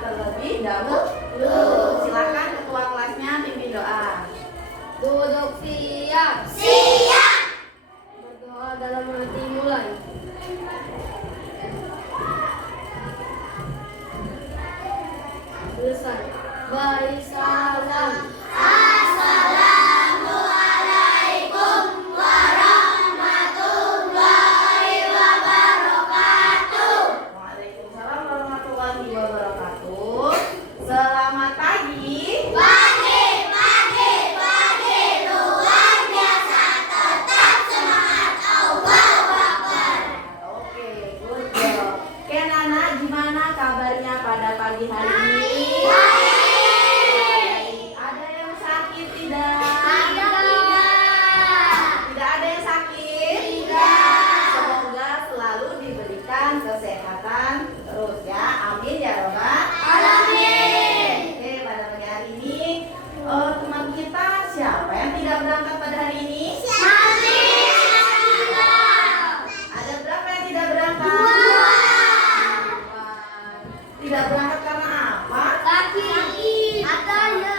terlebih dahulu. Silakan ketua kelasnya pimpin doa. Duduk siap. Siap. Berdoa dalam hati mulai. Selesai. Bari salam. Assalamualaikum warahmatullahi wabarakatuh. Waalaikumsalam warahmatullahi wabarakatuh. Selamat pagi. Pagi, luar biasa, tetap semangat. Allahu Akbar. Oke, good job. Oke, Nana, gimana kabarnya pada pagi hari ini? Ada yang sakit tidak? Tidak ada yang sakit? Semoga selalu diberikan kesehatan terus ya. Amin ya Robbal Alamin. Oke, pada pagi hari ini teman kita siapa yang tidak berangkat pada hari ini? Ada berapa yang tidak berangkat? Dua. Tidak berangkat karena apa? Sakit. Ada ya.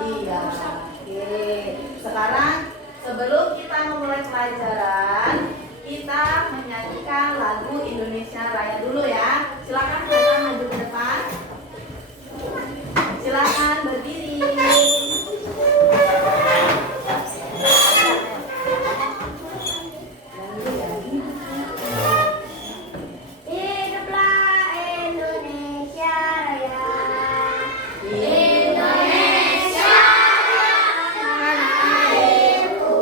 Iya. Oke. Sekarang sebelum kita memulai pelajaran, kita menyanyikan lagu Indonesia Raya dulu ya. Silakan kita maju ke depan. Silakan berdiri. Hiduplah Indonesia Raya. Indonesia tanah airku,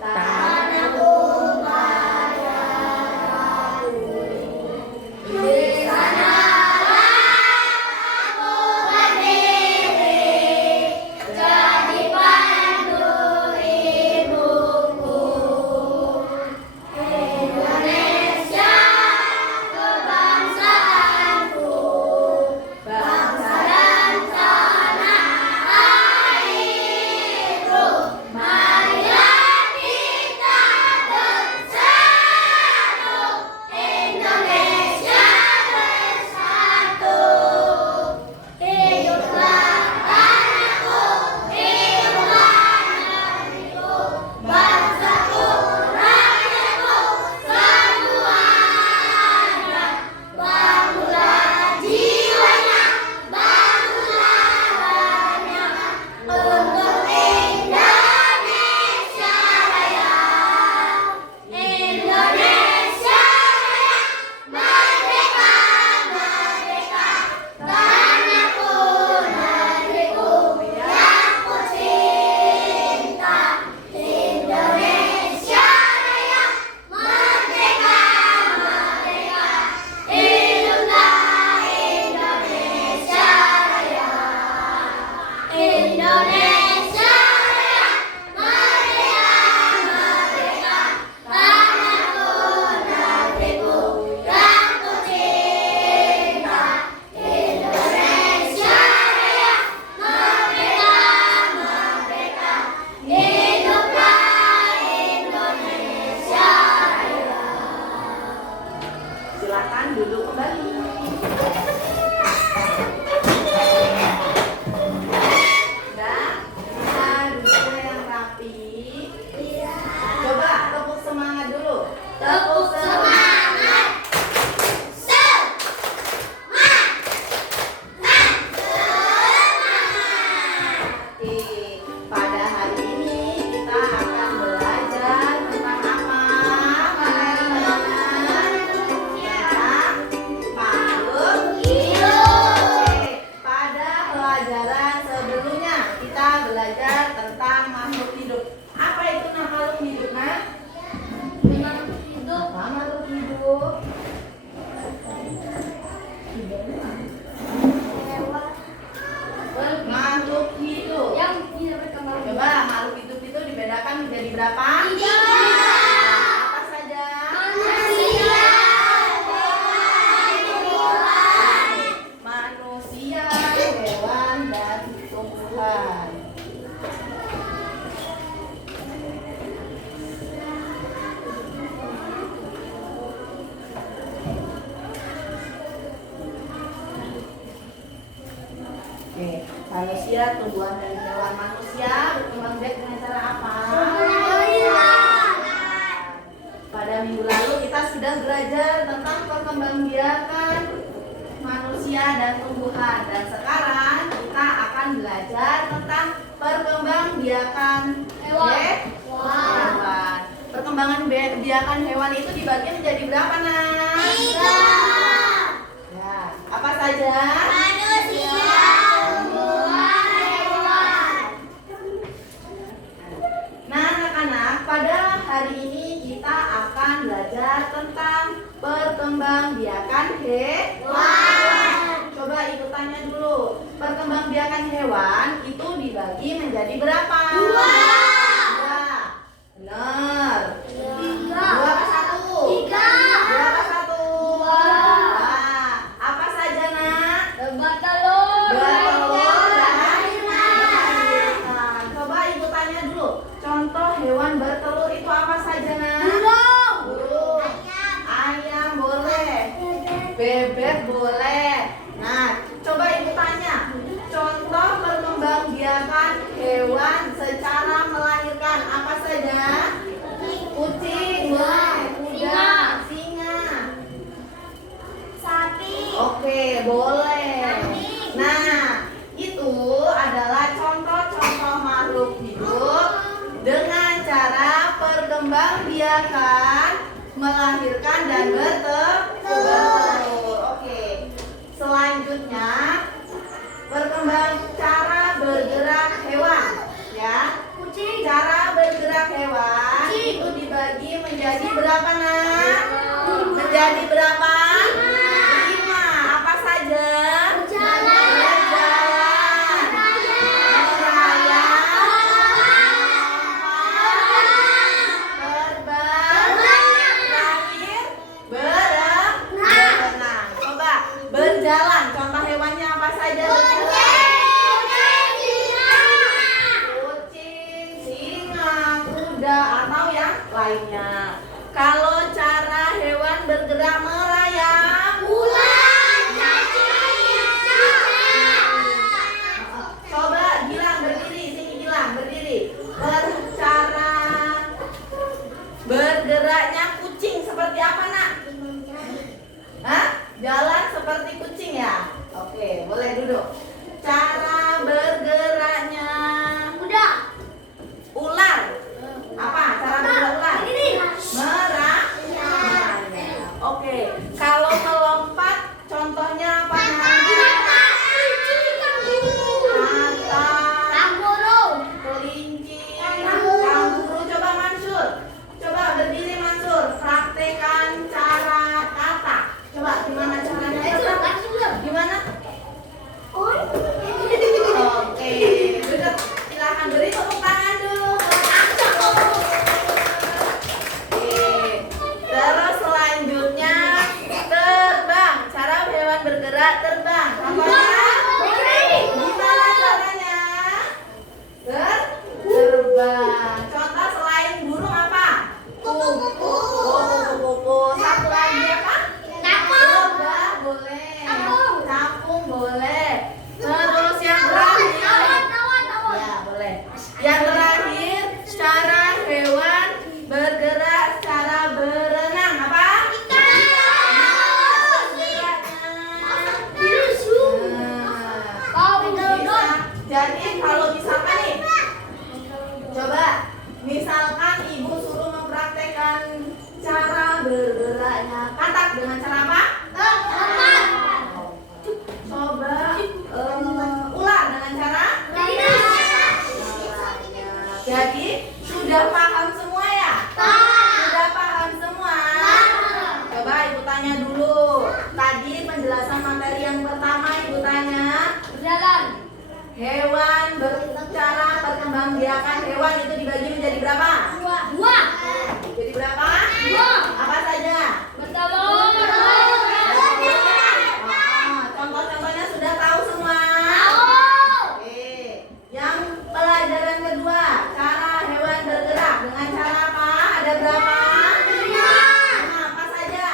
tanahku margaku. Di sanalah Aku berdiri, jadi pandu ibuku. Indonesia kebangsaanku, bangsa dan tanah airku. Marilah kita bersatu, Indonesia bersatu. Hiduplah tanahku, hiduplah negeriku, bangsaku, rakyatku semuanya. Bangunlah jiwanya, bangunlah badannya untuk Indonesia Raya. Indonesia Raya, merdeka, merdeka, tanahku, negeriku yang ku cinta. Indonesia Raya, merdeka, merdeka, hiduplah Indonesia Raya. Indonesia Raya, merdeka, merdeka, tanahku, negeriku yang ku cinta. Indonesia Raya, merdeka, merdeka, hiduplah Indonesia Raya. Silakan duduk kembali. Udah, bisa duduknya yang rapi. Coba tepuk semangat dulu. Tepuk semangat. Semangat. Oke, pada hari ini kita akan belajar tentang apa materinya? Tentang makhluk Oke, manusia, tumbuhan dan hewan manusia berkembang biak dengan cara apa? Pada minggu lalu kita sudah belajar tentang perkembangbiakan manusia dan tumbuhan, dan sekarang kita akan belajar tentang perkembangbiakan hewan. Perkembangan biakan hewan itu dibagi menjadi berapa, Nak? 3. Ya, apa saja? Manusia, tumbuhan, hewan. Nah, anak-anak, pada hari ini kita akan belajar tentang perkembangbiakan hewan. Coba ibu tanya dulu, perkembangbiakan hewan itu dibagi menjadi berapa? 2. Benar. 3. 2 apa 1? 3. 2 apa 1? 2. Apa saja, Nak? Debat telur. Bertelur dan melahirkan. Coba ibu tanya dulu, contoh hewan bertelur itu apa saja, Nak? Burung. Ayam boleh. Bebek boleh. Nah, coba ibu tanya, contoh perkembangbiakan hewan secara melahirkan apa saja? Kucing boleh. Kuda, singa. Sapi. Oke, boleh. Nah, itu adalah contoh-contoh makhluk hidup dengan cara perkembangbiakan, melahirkan dan bertelur. Oke. Selanjutnya, cara bergerak hewan, ya. Cara bergerak hewan itu dibagi menjadi berapa, Nak? Menjadi berapa? 5. Apa saja? Berjalan. Berjalan. Merayap. Terbang. Berenang. Coba berjalan. Contoh hewannya apa saja? Kucing, singa, kuda, atau yang lainnya. Kalau cara hewan bergerak merayap, coba Gilang berdiri, sini Gilang berdiri. Cara bergeraknya kucing seperti apa, Nak? Hah? Jalan seperti kucing ya? Oke, boleh duduk. Cara bergeraknya ular. Apa? Cara bergerak ular? Merayap. Oke, kalau melompat contohnya apa, Nak? Kelinci, kanguru. Coba Mansur, coba berdiri Mansur, praktekan cara kata. Coba gimana caranya? Gimana? Oke, duduk. Silakan beri tepuk tangan dulu. Oke, terus selanjutnya terbang. Cara hewan bergerak terbang. Contohnya? Gimana caranya? Terbang. Contoh selain burung apa? Kupu-kupu. Satu lagi apa? Coba boleh. Capung boleh. Terus yang terakhir. Ya boleh. Yang terakhir, cara hewan bergerak secara berenang apa? Jadi kalau misalkan nih, coba misalkan ibu suruh mempraktekkan cara bergeraknya katak dengan cara apa? Coba ular dengan cara? Jadi sudah paham semua ya? Sudah paham semua? Coba ibu tanya dulu. Tadi penjelasan materi yang pertama ibu tanya, Berjalan. hewan bercara perkembangbiakan hewan itu dibagi menjadi berapa? 2. Jadi berapa? 2. Apa saja? Bertelur. Contoh-contohnya sudah tahu semua? Oke. Yang pelajaran kedua, cara hewan bergerak dengan cara apa? Ada berapa? 5. Apa saja?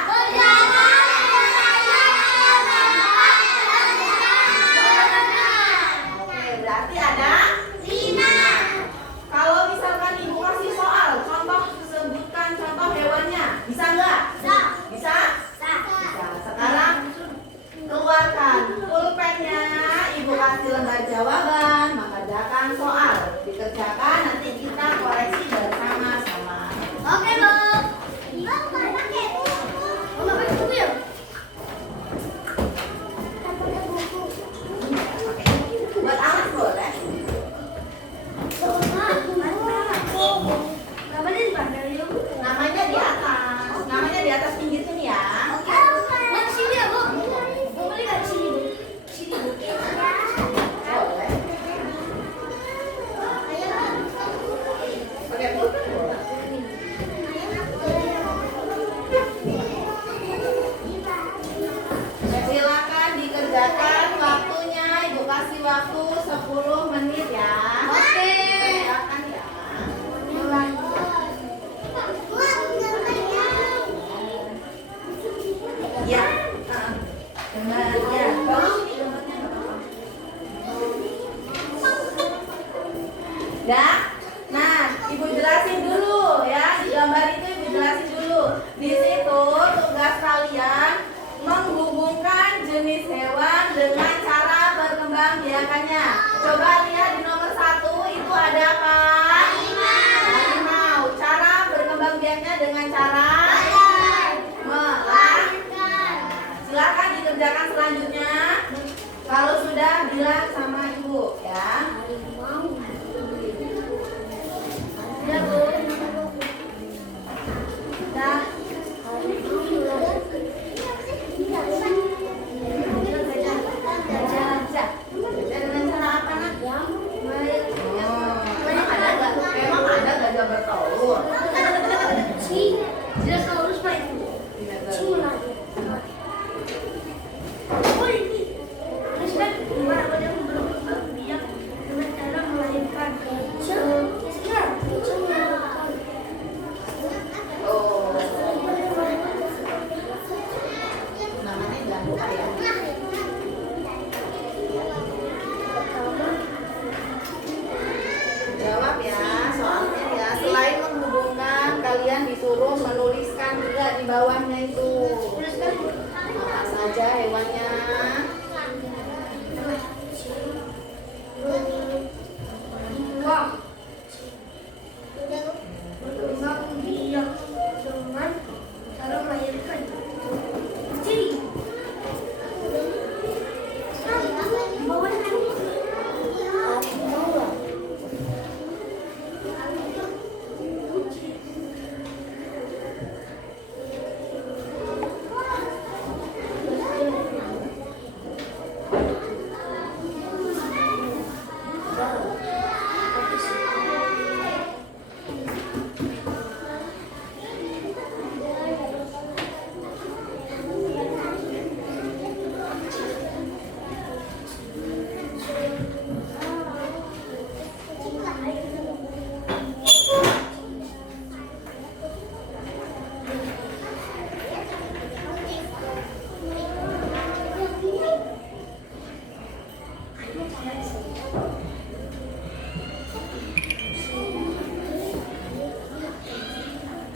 gambarnya. Bagus ini gambarnya nggak apa-apa. Dah? Nah, Ibu jelasin dulu ya. Di gambar itu Ibu jelasin dulu. Di situ tugas kalian menghubungkan jenis hewan dengan cara berkembangbiakannya. Coba lihat di nomor 1 itu ada apa? Harimau. Cara berkembangbiaknya dengan cara melahirkan. Silakan dikerjakan selanjutnya. Kalau sudah bilang sama Ibu ya. Jawab ya soalnya ya. Selain menghubungkan, kalian disuruh menuliskan juga di bawahnya itu apa saja hewannya.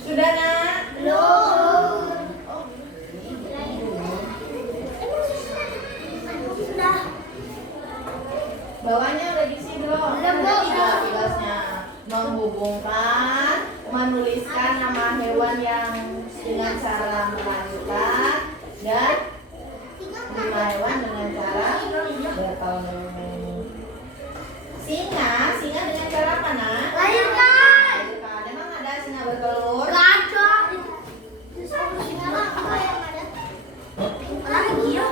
Sudah nak? Belum. Bawahnya udah diisi belum? Belum, Bu. Ada tugasnya menghubungkan, menuliskan nama hewan yang dengan cara melahirkan dan 5 hewan dengan cara bertelur. Singa dengan cara apa nak? Lahirkan. Melahirkan. Emang ada singa bertelur? Gak ada. Lagi ya.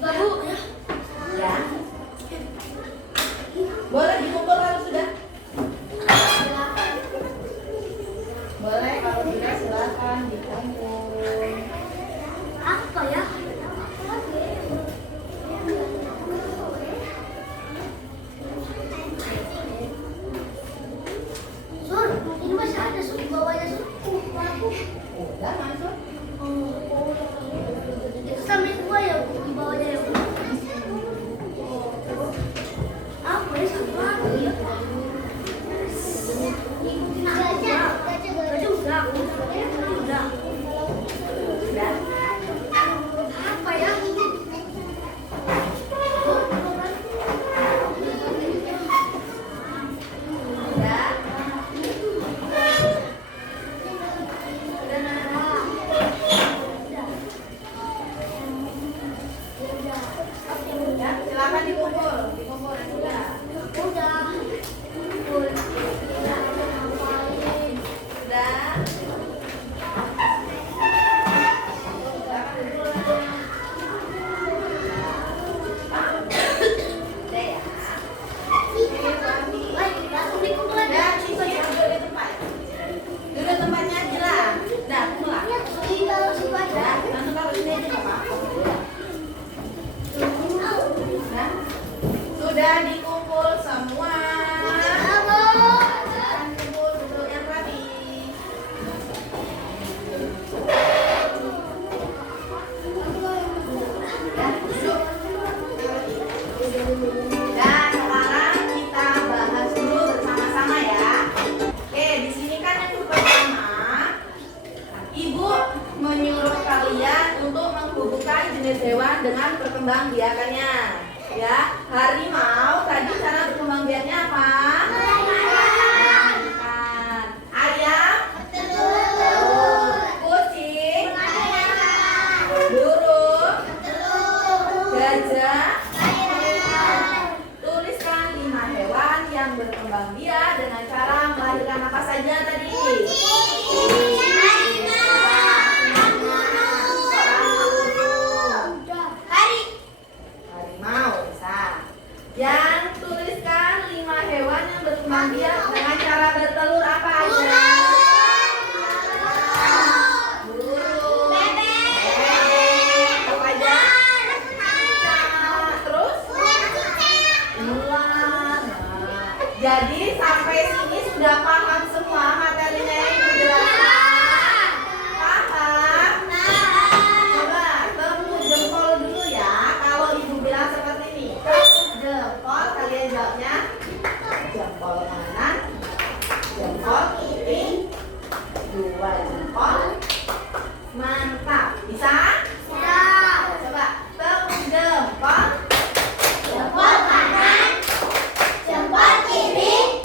Baru ya. Ya. Boleh dikumpul kalau sudah? Boleh kalau sudah silakan dikumpul. Apa ya? Sur, ini masih ada sur di bawahnya sur. Udah masuk. Itu sampai dua ya di bawahnya ya. Apa ya satu lagi ya? Gajah udah. Udah. Udah. Apa ya? Udah. Udah nak. Ibu menyuruh kalian untuk menghubungkan jenis hewan dengan perkembangbiakannya. Ya, harimau tadi cara berkembangbiaknya apa? Makan. Ayam? Kucing? Burung? Gajah? Tuliskan 5 hewan yang berkembang biak dengan cara melahirkan apa saja tadi? Harimau bisa. Yang tuliskan 5 hewan yang berkembang biak dengan cara bertelur apa aja? Burung. Bebek. Apa aja? Terus? Ular. Nah, jadi sampai sini sudah paham semua materinya yang Ibu jelaskan? Paham? Coba tepuk jempol dulu ya. Kalau Ibu bilang seperti ini, tepuk jempol, kalian jawabnya jempol kanan, jempol kiri, 2 jempol. Mantap. Bisa? Coba tepuk jempol. Jempol kanan, jempol kiri,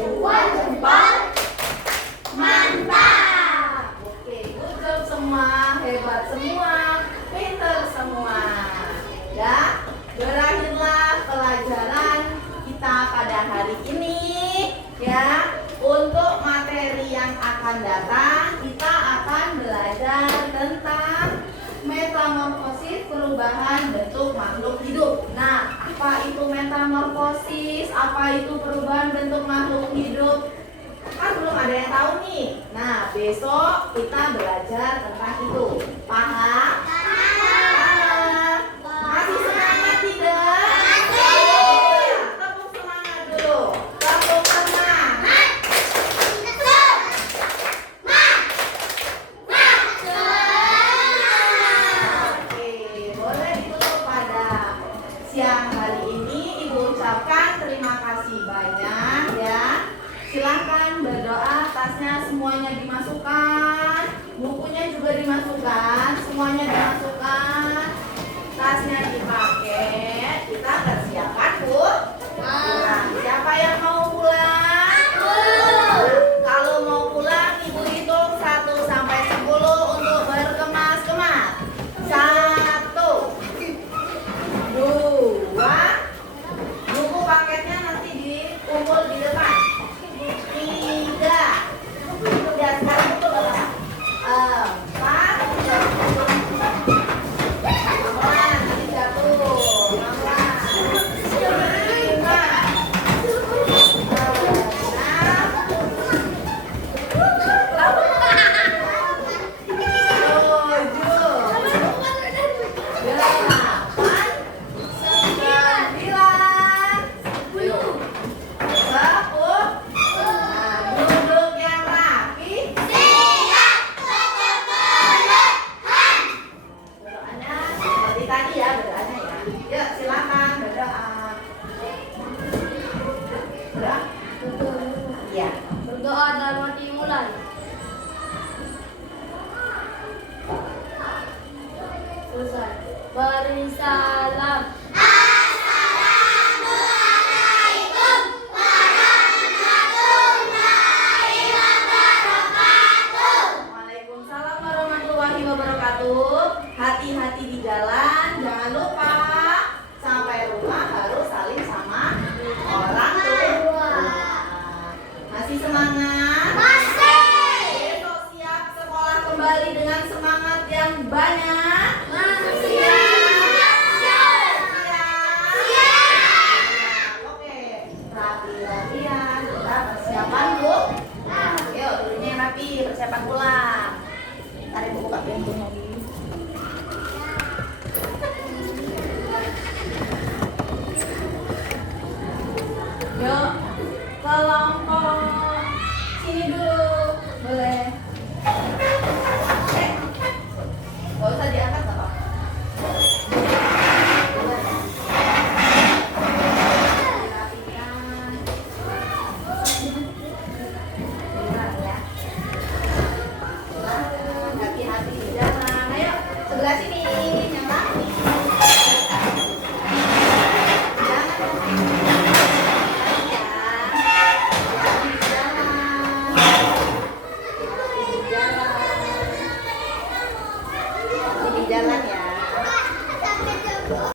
2 jempol. Mantap. Oke, good job semua, hebat semua, pinter semua. Ya, berakhirlah pelajaran kita pada hari ini. Ya, untuk materi yang akan datang kita akan belajar tentang metamorfosis, perubahan bentuk makhluk hidup. Nah, apa itu metamorfosis? Apa itu perubahan bentuk makhluk hidup? Kan belum ada yang tahu nih. Nah, besok kita belajar tentang itu. Paham? Paham. Masih semangat tidak? Tepuk semangat dulu. Tepuk semangat. Oke, boleh ditutup pada siang hari ini. Ibu ucapkan terima kasih banyak ya. Silahkan berdoa, tasnya semuanya dimasukkan, bukunya juga dimasukkan, semuanya dimasukkan, tasnya dipakai. Kita persiapan Bu. Pulang. Siapa yang mau pulang? Kalau mau pulang, Ibu hitung 1 sampai 10 untuk berkemas-kemas. 1, 2, buku paketnya nanti dikumpul di depan. 3, ya sekarang betul nggak? 4, nanti jatuh. 1, jalan ya. Sampai jumpa.